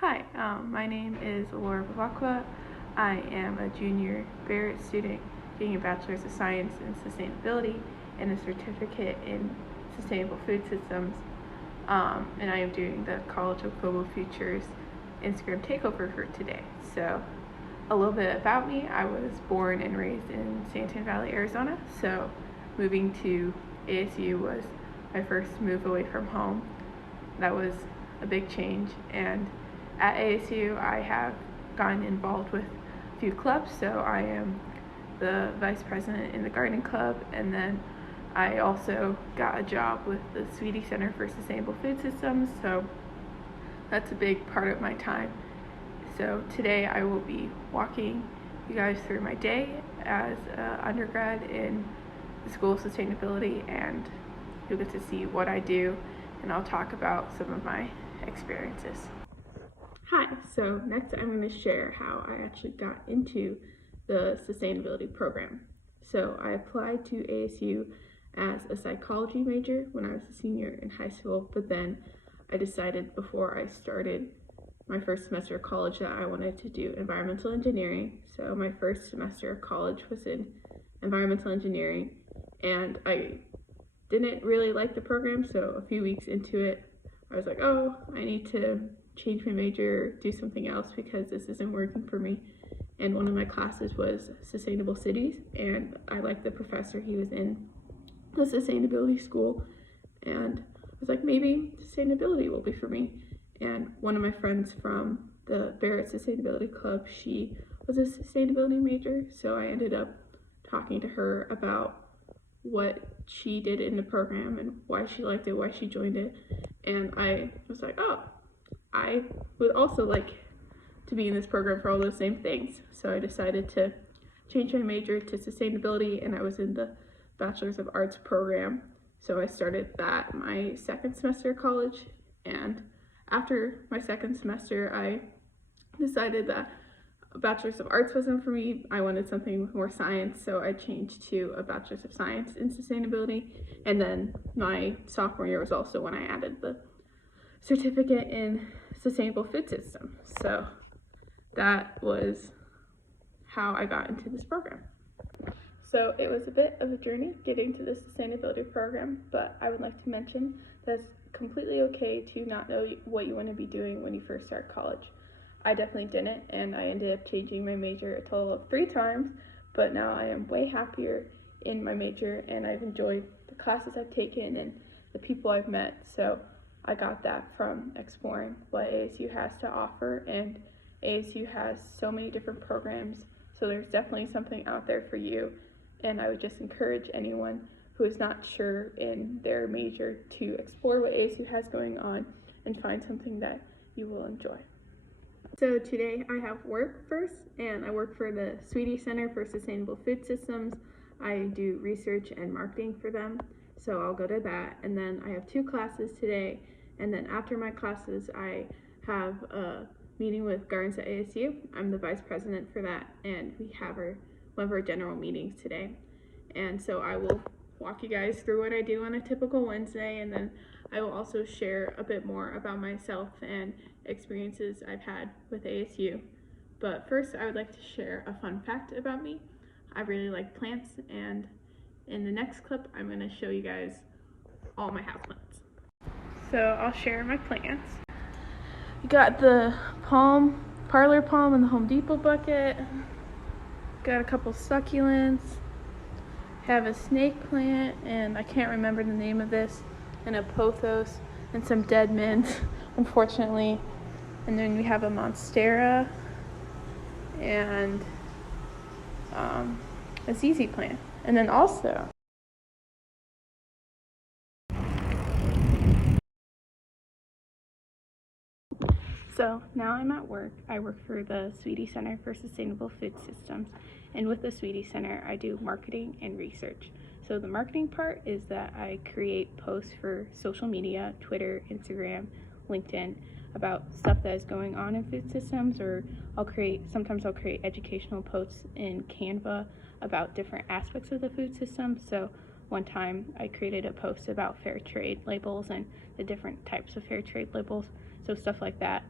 Hi, my name is Elora. I am a junior Barrett student getting a Bachelor's of Science in Sustainability and a certificate in Sustainable Food Systems. And I am doing the College of Global Futures Instagram Takeover for today. So a little bit about me. I was born and raised in San Antonio Valley, Arizona. So moving to ASU was my first move away from home. That was a big change, and at ASU I have gotten involved with a few clubs. So I am the vice president in the gardening club, and then I also got a job with the Sweetie Center for Sustainable Food Systems, so that's a big part of my time. So today I will be walking you guys through my day as an undergrad in the School of Sustainability, and you'll get to see what I do, and I'll talk about some of my experiences. Hi, so next I'm going to share how I actually got into the sustainability program. So I applied to ASU as a psychology major when I was a senior in high school, but then I decided before I started my first semester of college that I wanted to do environmental engineering. So my first semester of college was in environmental engineering, and I didn't really like the program, so a few weeks into it I was like, oh, I need to change my major, do something else because this isn't working for me. And one of my classes was sustainable cities, and I liked the professor. He was in the sustainability school, and I was like, maybe sustainability will be for me. And one of my friends from the Barrett Sustainability Club, she was a sustainability major, so I ended up talking to her about what she did in the program and why she liked it, why she joined it. And I was like, oh, I would also like to be in this program for all those same things. So I decided to change my major to sustainability, and I was in the Bachelor's of Arts program. So I started that my second semester of college, and after my second semester, I decided that a Bachelor's of Arts wasn't for me. I wanted something with more science, so I changed to a Bachelor's of Science in Sustainability. And then my sophomore year was also when I added the certificate in Sustainable Food Systems. So that was how I got into this program. So it was a bit of a journey getting to the sustainability program, but I would like to mention that it's completely okay to not know what you want to be doing when you first start college. I definitely didn't, and I ended up changing my major a total of 3 times, but now I am way happier in my major, and I've enjoyed the classes I've taken and the people I've met. So I got that from exploring what ASU has to offer, and ASU has so many different programs, so there's definitely something out there for you. And I would just encourage anyone who is not sure in their major to explore what ASU has going on and find something that you will enjoy. So today I have work first, and I work for the Sweetie Center for Sustainable Food Systems. I do research and marketing for them, so I'll go to that. And then I have 2 classes today, and then after my classes I have a meeting with Gardens at ASU. I'm the vice president for that, and we have one of our general meetings today. And so I will walk you guys through what I do on a typical Wednesday, and then I will also share a bit more about myself and experiences I've had with ASU. But first, I would like to share a fun fact about me. I really like plants, and in the next clip, I'm going to show you guys all my houseplants. So I'll share my plants. We got the parlor palm in the Home Depot bucket. Got a couple succulents. Have a snake plant, and I can't remember the name of this, and a pothos, and some dead mint, unfortunately. And then we have a monstera and a ZZ plant. And then also so now I'm at work. I work for the Sweetie Center for Sustainable Food Systems, and with the Sweetie Center I do marketing and research. So the marketing part is that I create posts for social media, Twitter, Instagram, LinkedIn, about stuff that is going on in food systems, or sometimes I'll create educational posts in Canva about different aspects of the food system. So one time I created a post about fair trade labels and the different types of fair trade labels, so stuff like that.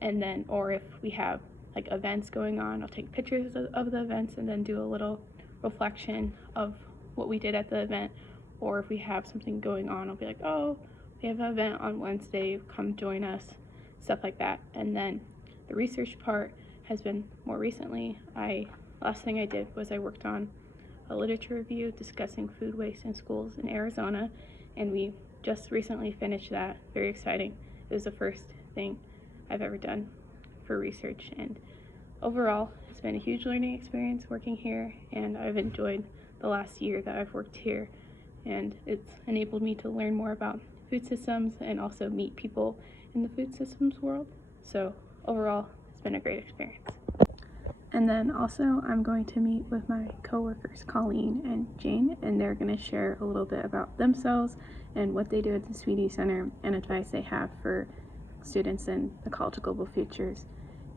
and then, or if we have like events going on, I'll take pictures of the events and then do a little reflection of what we did at the event. Or if we have something going on, I'll be like, oh, we have an event on Wednesday, come join us, stuff like that. And then the research part has been more recently. Last thing I did was I worked on a literature review discussing food waste in schools in Arizona, and we just recently finished that. Very exciting. It was the first thing I've ever done for research, and overall it's been a huge learning experience working here, and I've enjoyed the last year that I've worked here, and it's enabled me to learn more about food systems and also meet people in the food systems world. So overall it's been a great experience. And then also I'm going to meet with my coworkers Colleen and Jane, and they're going to share a little bit about themselves and what they do at the Sweetie Center and advice they have for students in the College of Global Futures.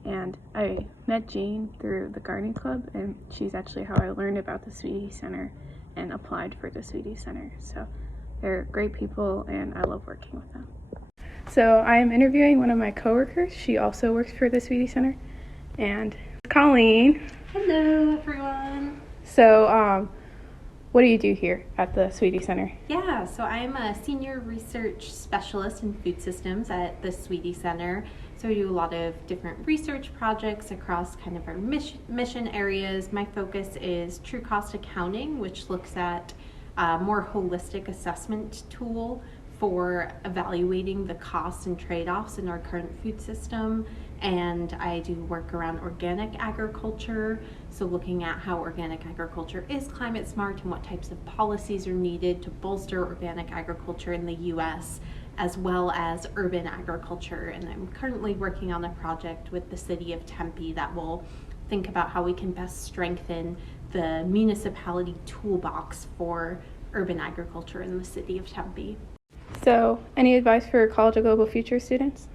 And I met Jane through the gardening club, and she's actually how I learned about the Sweetie Center and applied for the Sweetie Center. So they're great people and I love working with them. So I'm interviewing one of my coworkers. She also works for the Sweetie Center, and Colleen. Hello, everyone. So, what do you do here at the Sweetie Center? Yeah, so I'm a senior research specialist in food systems at the Sweetie Center. So we do a lot of different research projects across kind of our mission areas. My focus is true cost accounting, which looks at a more holistic assessment tool for evaluating the costs and trade-offs in our current food system. And I do work around organic agriculture, so looking at how organic agriculture is climate smart and what types of policies are needed to bolster organic agriculture in the US, as well as urban agriculture. And I'm currently working on a project with the city of Tempe that will think about how we can best strengthen the municipality toolbox for urban agriculture in the city of Tempe. So, any advice for College of Global Futures students?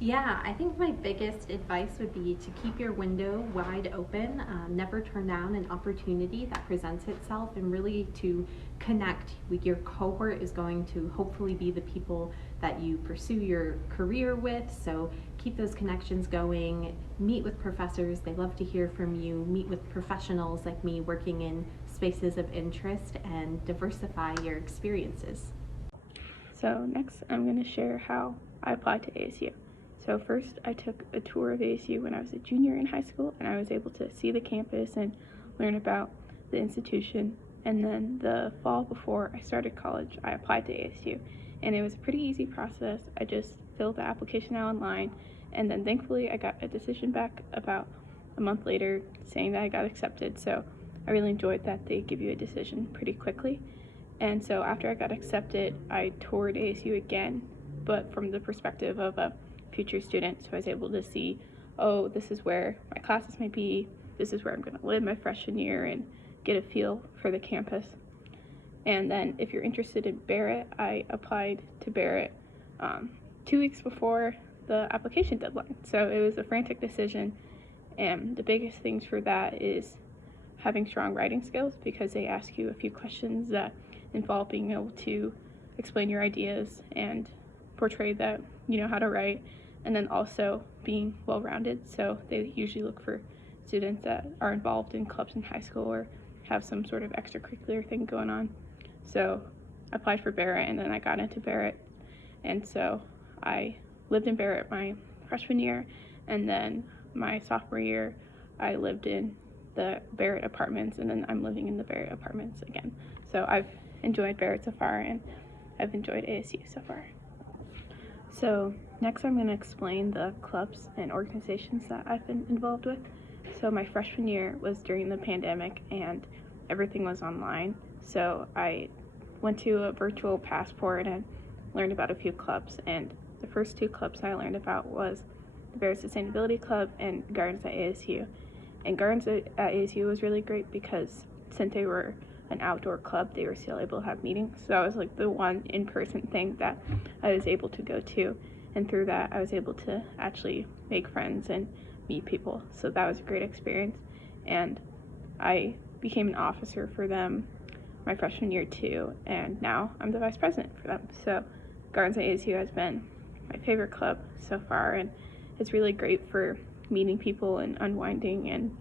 Yeah, I think my biggest advice would be to keep your window wide open, never turn down an opportunity that presents itself, and really to connect with your cohort is going to hopefully be the people that you pursue your career with. So keep those connections going, meet with professors, they love to hear from you, meet with professionals like me working in spaces of interest, and diversify your experiences. So next I'm going to share how I applied to ASU. So first I took a tour of ASU when I was a junior in high school, and I was able to see the campus and learn about the institution. And then the fall before I started college, I applied to ASU, and it was a pretty easy process. I just filled the application out online, and then thankfully I got a decision back about a month later saying that I got accepted. So I really enjoyed that they give you a decision pretty quickly. And so after I got accepted, I toured ASU again, but from the perspective of a future student. So I was able to see, oh, this is where my classes might be, this is where I'm going to live my freshman year, and get a feel for the campus. And then if you're interested in Barrett, I applied to Barrett 2 weeks before the application deadline. So it was a frantic decision, and the biggest things for that is having strong writing skills, because they ask you a few questions that involve being able to explain your ideas and portray that you know how to write, and then also being well-rounded. So they usually look for students that are involved in clubs in high school or have some sort of extracurricular thing going on. So I applied for Barrett, and then I got into Barrett, and so I lived in Barrett my freshman year, and then my sophomore year I lived in the Barrett apartments, and then I'm living in the Barrett apartments again. So I've enjoyed Barrett so far, and I've enjoyed ASU so far. So next I'm going to explain the clubs and organizations that I've been involved with. So my freshman year was during the pandemic and everything was online. So I went to a virtual passport and learned about a few clubs. And the first 2 clubs I learned about was the Barrett Sustainability Club and Gardens at ASU. And Gardens at ASU was really great because since they were an outdoor club, they were still able to have meetings. So that was like the one in-person thing that I was able to go to, and through that I was able to actually make friends and meet people. So that was a great experience, and I became an officer for them my freshman year too, and now I'm the vice president for them. So Gardens at ASU has been my favorite club so far, and it's really great for meeting people and unwinding and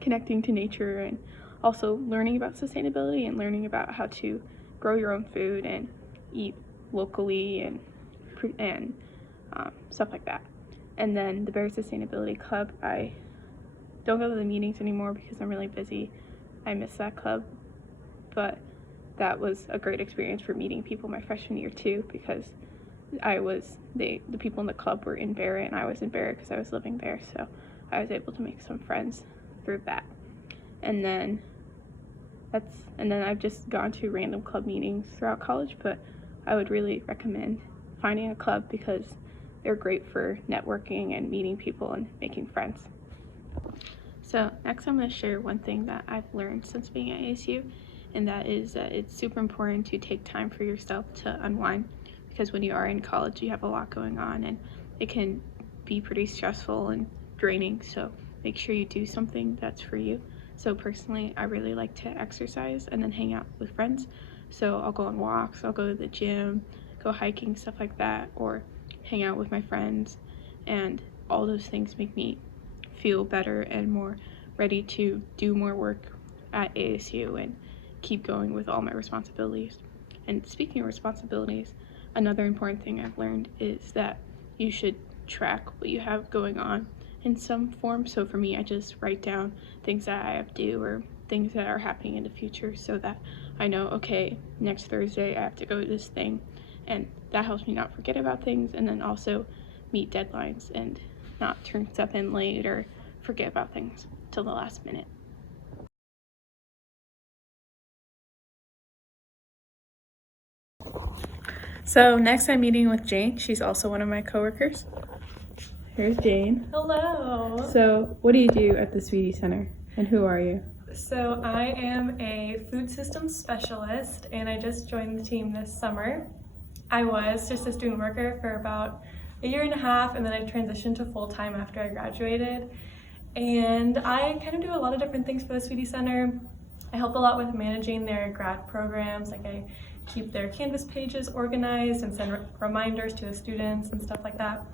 connecting to nature, and also learning about sustainability and learning about how to grow your own food and eat locally and stuff like that. And then the Berry Sustainability Club, I don't go to the meetings anymore because I'm really busy. I miss that club, but that was a great experience for meeting people my freshman year too, because the people in the club were in Barrett and I was in Barrett because I was living there, so I was able to make some friends through that. And then I've just gone to random club meetings throughout college, but I would really recommend finding a club because they're great for networking and meeting people and making friends. So next I'm going to share one thing that I've learned since being at ASU, and that is that it's super important to take time for yourself to unwind, because when you are in college you have a lot going on and it can be pretty stressful and draining, so make sure you do something that's for you. So personally, I really like to exercise and then hang out with friends. So I'll go on walks, I'll go to the gym, go hiking, stuff like that, or hang out with my friends, and all those things make me feel better and more ready to do more work at ASU and keep going with all my responsibilities. And speaking of responsibilities, another important thing I've learned is that you should track what you have going on in some form. So for me, I just write down things that I have to do or things that are happening in the future so that I know, okay, next Thursday I have to go to this thing, and that helps me not forget about things, and then also meet deadlines and not turn stuff in late or forget about things till the last minute. So next I'm meeting with Jane. She's also one of my coworkers. Here's Jane. Hello. So what do you do at the Sweetie Center, and who are you? So I am a food systems specialist, and I just joined the team this summer. I was just a student worker for about a year and a half, and then I transitioned to full-time after I graduated. And I kind of do a lot of different things for the Sweetie Center. I help a lot with managing their grad programs, like I keep their Canvas pages organized and send reminders to the students and stuff like that.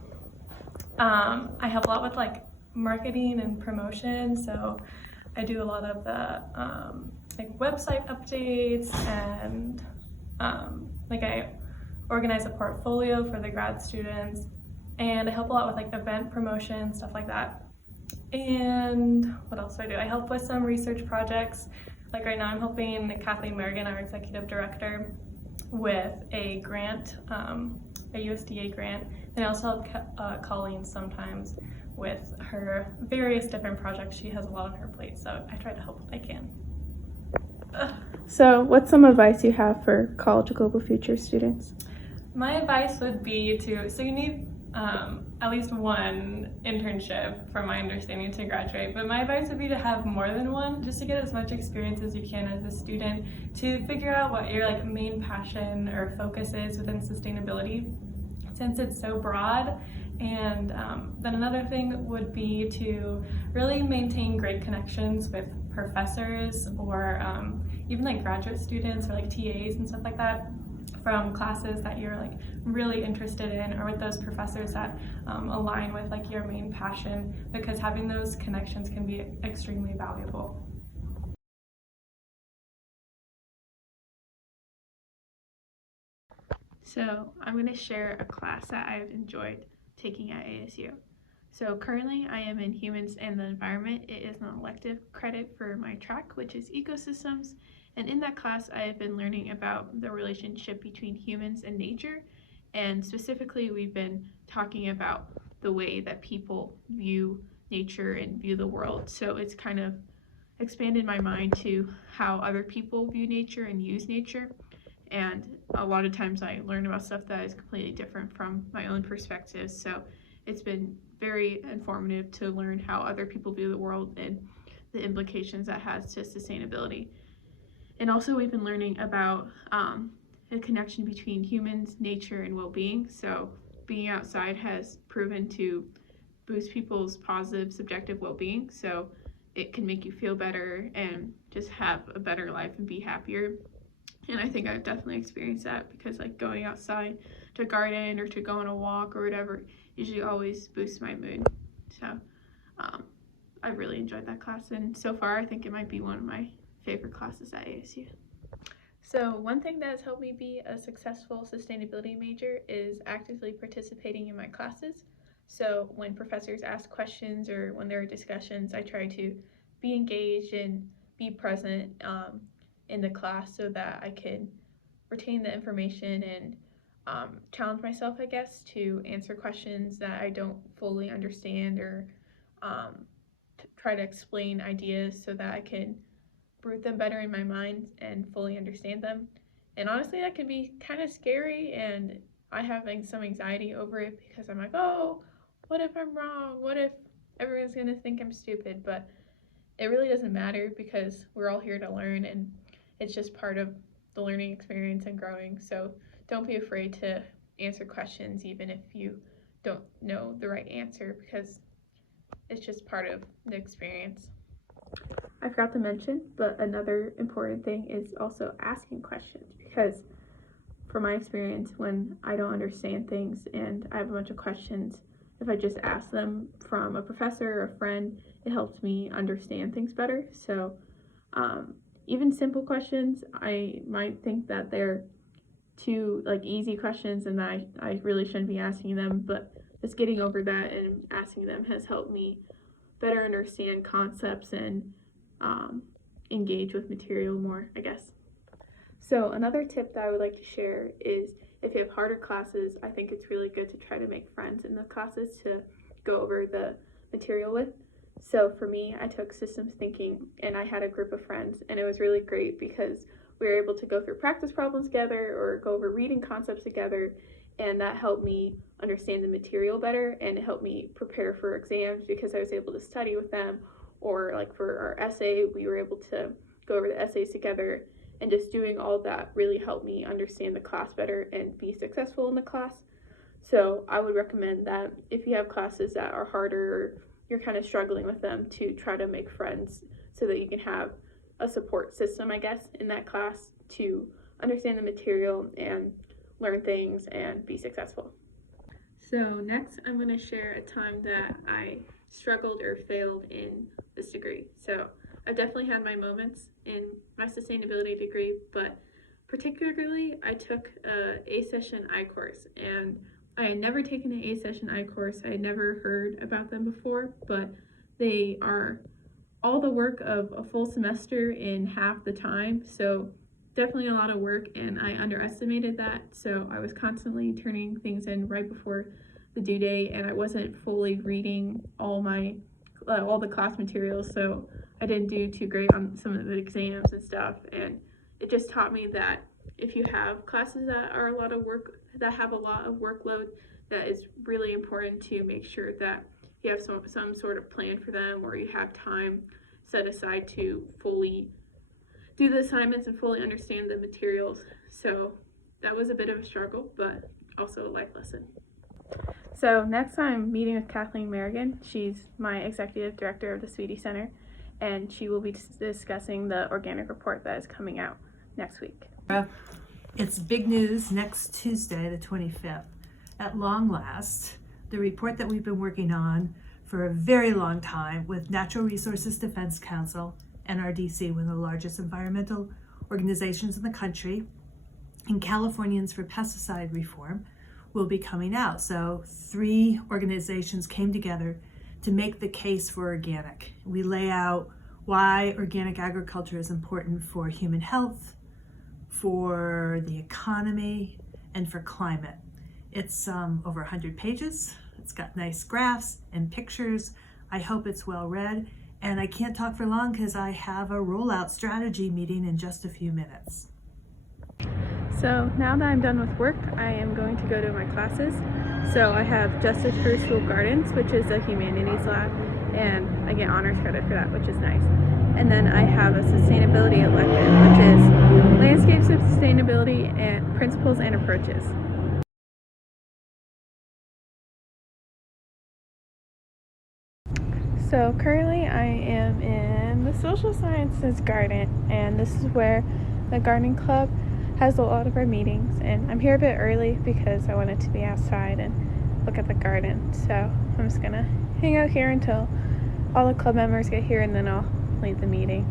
I help a lot with like marketing and promotion, so I do a lot of the like website updates, and like I organize a portfolio for the grad students, and I help a lot with like event promotion, stuff like that. And what else do? I help with some research projects. Like right now I'm helping Kathleen Merrigan, our executive director, with a grant, a USDA grant. And I also help Colleen sometimes with her various different projects. She has a lot on her plate, so I try to help if I can. So what's some advice you have for college global future students? My advice would be so you need at least one internship, from my understanding, to graduate. But my advice would be to have more than one, just to get as much experience as you can as a student, to figure out what your like main passion or focus is within sustainability, since it's so broad. And then another thing would be to really maintain great connections with professors, or even like graduate students or like TAs and stuff like that, from classes that you're like really interested in, or with those professors that align with like your main passion, because having those connections can be extremely valuable. So I'm going to share a class that I've enjoyed taking at ASU. So currently I am in Humans and the Environment. It is an elective credit for my track, which is Ecosystems. And in that class, I have been learning about the relationship between humans and nature. And specifically, we've been talking about the way that people view nature and view the world. So it's kind of expanded my mind to how other people view nature and use nature. And a lot of times I learn about stuff that is completely different from my own perspective. So it's been very informative to learn how other people view the world and the implications that has to sustainability. And also we've been learning about the connection between humans, nature, and well-being. So being outside has proven to boost people's positive subjective well-being. So it can make you feel better and just have a better life and be happier. And I think I've definitely experienced that, because like going outside to garden or to go on a walk or whatever, usually always boosts my mood. So I really enjoyed that class, and so far I think it might be one of my favorite classes at ASU. So one thing that has helped me be a successful sustainability major is actively participating in my classes. So when professors ask questions or when there are discussions, I try to be engaged and be present in the class so that I can retain the information and challenge myself, I guess, to answer questions that I don't fully understand, or try to explain ideas so that I can root them better in my mind and fully understand them. And honestly, that can be kind of scary, and I have some anxiety over it because I'm like, oh, what if I'm wrong? What if everyone's gonna think I'm stupid? But it really doesn't matter because we're all here to learn, and it's just part of the learning experience and growing. So don't be afraid to answer questions even if you don't know the right answer, because it's just part of the experience. I forgot to mention, but another important thing is also asking questions, because from my experience, when I don't understand things and I have a bunch of questions, if I just ask them from a professor or a friend, it helps me understand things better. So even simple questions, I might think that they're too easy questions and that I really shouldn't be asking them, but just getting over that and asking them has helped me better understand concepts and engage with material more, I guess. So another tip that I would like to share is, if you have harder classes, I think it's really good to try to make friends in the classes to go over the material with. So for me, I took systems thinking and I had a group of friends, and it was really great because we were able to go through practice problems together or go over reading concepts together, and that helped me understand the material better, and it helped me prepare for exams because I was able to study with them. Or for our essay, we were able to go over the essays together, and just doing all of that really helped me understand the class better and be successful in the class. So I would recommend that if you have classes that are harder or you're kind of struggling with them, to try to make friends so that you can have a support system, I guess, in that class to understand the material and learn things and be successful. So next, I'm going to share a time that I struggled or failed in this degree. So I've definitely had my moments in my sustainability degree, but particularly I took a session I course, and I had never taken an A session I course. I had never heard about them before, but they are all the work of a full semester in half the time. So definitely a lot of work, and I underestimated that. So I was constantly turning things in right before the due date, and I wasn't fully reading all the class materials, so I didn't do too great on some of the exams and stuff. And it just taught me that if you have classes that are a lot of work, that have a lot of workload, that is really important to make sure that you have some sort of plan for them, or you have time set aside to fully do the assignments and fully understand the materials. So that was a bit of a struggle, but also a life lesson. So next I'm meeting with Kathleen Merrigan. She's my executive director of the Sweetie Center, and she will be discussing the organic report that is coming out next week. It's big news next Tuesday, the 25th. At long last, the report that we've been working on for a very long time with Natural Resources Defense Council, NRDC, one of the largest environmental organizations in the country, and Californians for Pesticide Reform, will be coming out. So 3 organizations came together to make the case for organic. We lay out why organic agriculture is important for human health, for the economy, and for climate. It's over 100 pages. It's got nice graphs and pictures. I hope it's well read. And I can't talk for long because I have a rollout strategy meeting in just a few minutes. So now that I'm done with work, I am going to go to my classes. So I have Justice for School Gardens, which is a humanities lab, and I get honors credit for that, which is nice. And then I have a sustainability elective, which is landscapes of sustainability and principles and approaches. So currently I am in the social sciences garden, and this is where the gardening club has a lot of our meetings, and I'm here a bit early because I wanted to be outside and look at the garden. So I'm just gonna hang out here until all the club members get here, and then I'll lead the meeting.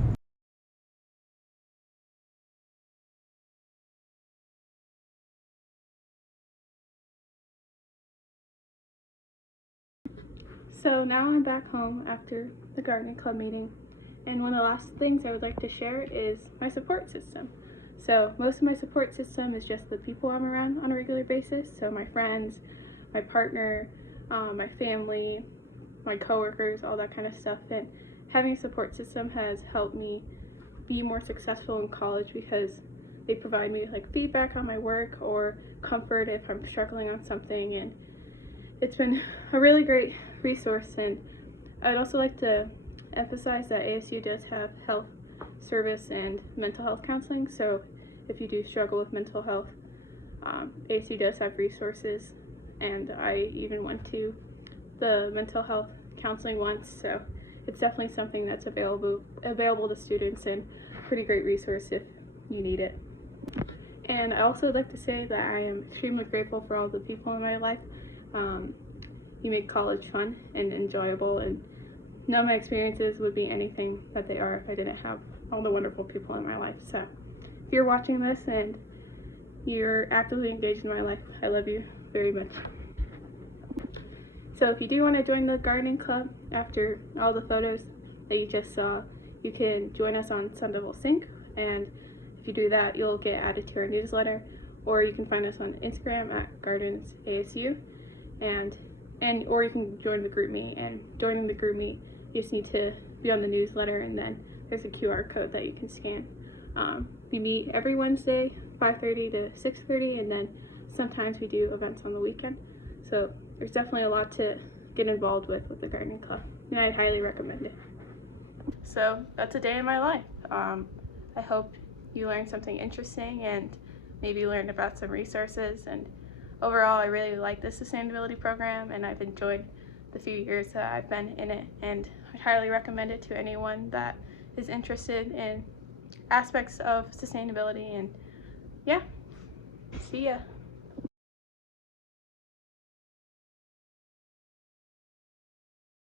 So now I'm back home after the gardening club meeting, and one of the last things I would like to share is my support system. So most of my support system is just the people I'm around on a regular basis, so my friends, my partner, my family, my coworkers, all that kind of stuff. And having a support system has helped me be more successful in college because they provide me with like feedback on my work or comfort if I'm struggling on something, and it's been a really great resource. And I'd also like to emphasize that ASU does have health service and mental health counseling, so if you do struggle with mental health, ASU does have resources, and I even went to the mental health counseling once, so it's definitely something that's available to students and a pretty great resource if you need it. And I also would like to say that I am extremely grateful for all the people in my life. You make college fun and enjoyable, and none of my experiences would be anything that they are if I didn't have all the wonderful people in my life. So if you're watching this and you're actively engaged in my life, I love you very much. So if you do want to join the gardening club after all the photos that you just saw, you can join us on Sun Devil Sync, and if you do that, you'll get added to our newsletter, or you can find us on Instagram at GardensASU, or you can join the GroupMe. And joining the GroupMe, you just need to be on the newsletter, and then there's a QR code that you can scan. We meet every Wednesday, 5:30 to 6:30, and then sometimes we do events on the weekend. So there's definitely a lot to get involved with the gardening club, and I highly recommend it. So that's a day in my life. I hope you learned something interesting and maybe learned about some resources. And overall, I really like the sustainability program, and I've enjoyed the few years that I've been in it, and I highly recommend it to anyone that is interested in aspects of sustainability. And yeah, see ya.